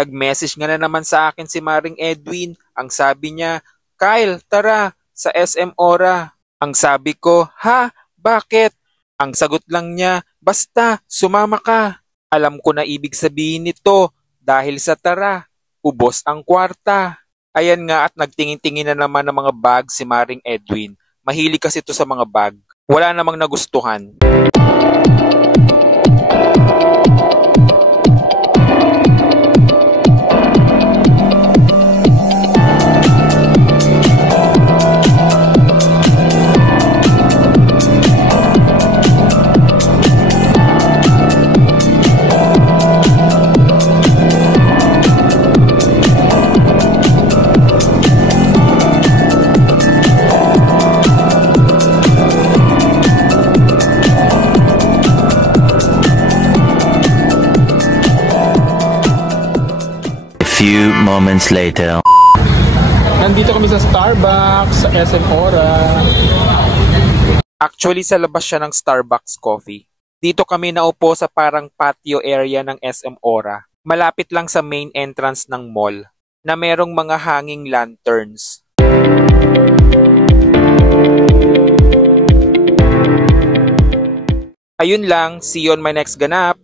Nag-message nga na naman sa akin si Maring Edwin. Ang sabi niya, Kyle, tara sa SM Ora. Ang sabi ko, ha? Bakit? Ang sagot lang niya, basta, sumama ka. Alam ko na ibig sabihin nito dahil sa tara, ubos ang kwarta. Ayan nga at nagtingin-tingin na naman ng mga bag si Maring Edwin. Mahilig kasi ito sa mga bag. Wala namang nagustuhan. Few moments later. Nandito kami sa Starbucks, sa SM Ora. Actually, sa labas siya ng Starbucks Coffee. Dito kami naupo sa parang patio area ng SM Ora. Malapit lang sa main entrance ng mall na merong mga hanging lanterns. Ayun lang, see you on my next ganap.